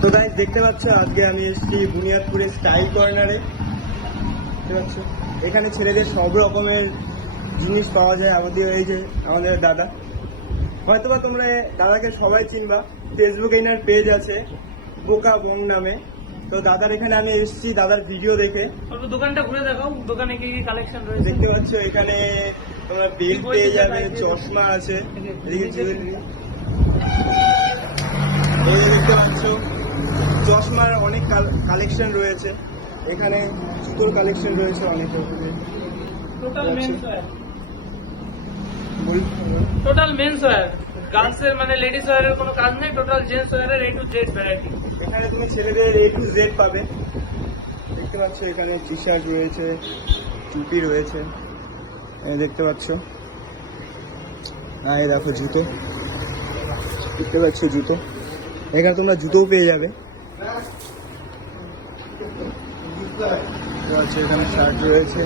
তো গাইজ দেখতে পাচ্ছ আজকে আমি এসেছি বুনিয়াদপুরের স্টাইল কর্নারে দেখতে পাচ্ছ এখানে ছেলেদের সব রকমের জিনিস পাওয়া যায়। আমাদের এই যে আমাদের দাদা। হয়তোবা তোমরা দাদাকে সবাই চিনবা। ফেসবুকে এনার পেজ আছে বোকা বং নামে। তো দাদার এখানে আমি এসেছি দাদার ভিডিও দেখে। দোকানটা ঘুরে দেখাও দোকানে কি কি কালেকশন রয়েছে। দেখতে পাচ্ছ এখানে তোমরা বেল্ট পেয়ে যাবে চশমা আছে। এই যে দেখতে পাচ্ছ চশমার অনেক কালেকশন রয়েছে। এখানে জুতোর কালেকশন রয়েছে অনেক রকমের। Total men's total men's wear girls মানে লেডিস ওয়্যারের কোনো কাজ নেই টোটাল জেন্টস ওয়্যারের এ টু জেড ভ্যারাইটি এখানে তুমি ছেলেদের এ টু জেড পাবে। দেখতে পাচ্ছ এখানে টি শার্ট রয়েছে টুপি রয়েছে। দেখতে পাচ্ছ। হ্যাঁ দেখো জুতো। দেখতে পাচ্ছ জুতো। এখানে তোমরা জুতোও পেয়ে যাবে। এখানে শার্ট রয়েছে।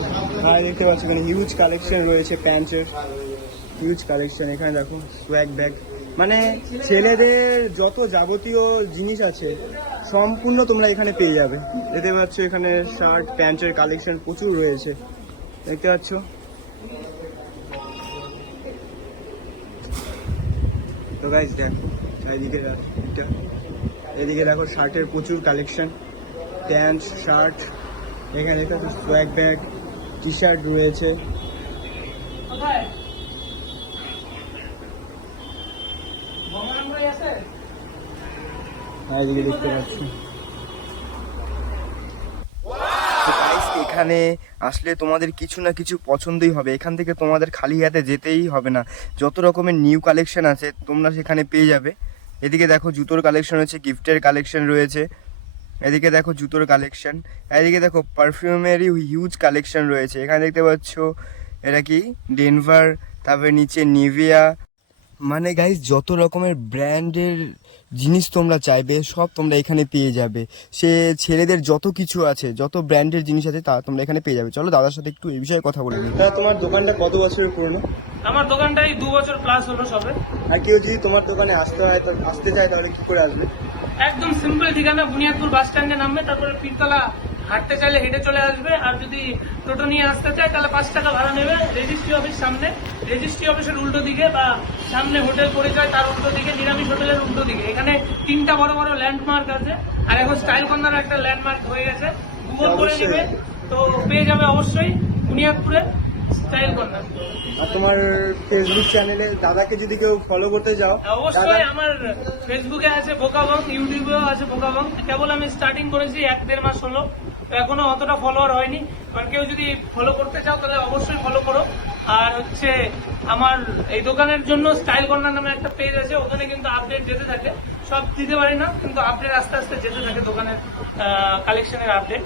হ্যাঁ দেখতে পাচ্ছ এখানে হিউজ কালেকশন রয়েছে প্যান্টের হিউজ কালেকশন এখানে দেখো সোয়াগ ব্যাগ মানে ছেলেদের যত যাবতীয় জিনিস আছে, সম্পূর্ণ তোমরা এখানে পেয়ে যাবে। দেখতে পাচ্ছ এখানে শার্ট প্যান্টের কালেকশন প্রচুর রয়েছে। দেখতে পাচ্ছ? তো গাইজ দেখো এদিকে এদিকে দেখো শার্টের প্রচুর কালেকশন প্যান্ট শার্ট এখানে দেখতে সোয়াগ ব্যাগ টি শার্ট রয়েছে। হ্যাঁ এদিকে দেখতে পাচ্ছি। এখানে আসলে তোমাদের কিছু না কিছু পছন্দই হবে। এখান থেকে তোমাদের খালি হাতে যেতেই হবে না। যত রকমের নিউ কালেকশন আছে তোমরা সেখানে পেয়ে যাবে। এদিকে দেখো জুতোর কালেকশন রয়েছে গিফটের কালেকশন রয়েছে। এদিকে দেখো জুতোর কালেকশন এদিকে দেখো পারফিউমেরই হিউজ কালেকশন রয়েছে। এখানে দেখতে পাচ্ছ, এটা কি? ডেনভার তারপরে নিচে নিভিয়া মানে গাইস যত রকমের ব্র্যান্ডের জিনিস তোমরা চাইবে, সব তোমরা এখানে পেয়ে যাবে। সে ছেলেদের যত কিছু আছে, যত ব্র্যান্ডের জিনিস আছে, তা তোমরা এখানে পেয়ে যাবে। চলো দাদার সাথে একটু এই বিষয়ে কথা বলে নিই। তোমার দোকানটা কত বছরের পুরনো? আমার দোকানটাই দু বছর প্লাস হলো সবে। আর কেউ যদি তোমার দোকানে আসতে হয় তো আসতে চায় তাহলে কি করে আসবে? একদম সিম্পল ঠিকানা বুনিয়াদপুর বাস স্ট্যান্ডে নামবে তারপরে পীরতলা হাঁটতে চাইলে হেঁটে চলে আসবে আর যদি টোটো নিয়ে আসতে চায় তাহলে পাঁচ টাকা ভাড়া নেবে রেজিস্ট্রি অফিস সামনে। রেজিস্ট্রি অফিসের উল্টো দিকে বা সামনে হোটেল পরিচয় তার উল্টো দিকে নিরামিষ হোটেলের উল্টো দিকে। এখানে তিনটা বড় বড় ল্যান্ডমার্ক আছে। আর এখন স্টাইল কর্নার একটা ল্যান্ডমার্ক হয়ে গেছে। গুগল করে নেবে তো পেয়ে যাবে অবশ্যই বুনিয়াদপুরে। স্টাইল কর্নার আর তোমার ফেসবুক চ্যানেলে দাদাকে যদি কেউ ফলো করতে যাও অবশ্যই আমার ফেসবুকে আছে বোকাবং ইউটিউবেও আছে বোকাবং। কেবল আমি স্টার্টিং করেছি এক দেড় মাস হলো এখনও অতটা ফলোয়ার হয়নি। কারণ কেউ যদি ফলো করতে চাও তাহলে অবশ্যই ফলো করো। আর হচ্ছে আমার এই দোকানের জন্য স্টাইল কর্নার নামে একটা পেজ আছে ওখানে কিন্তু আপডেট যেতে থাকে। সব দিতে পারি না কিন্তু আপডেট আস্তে আস্তে যেতে থাকে দোকানের কালেকশনের আপডেট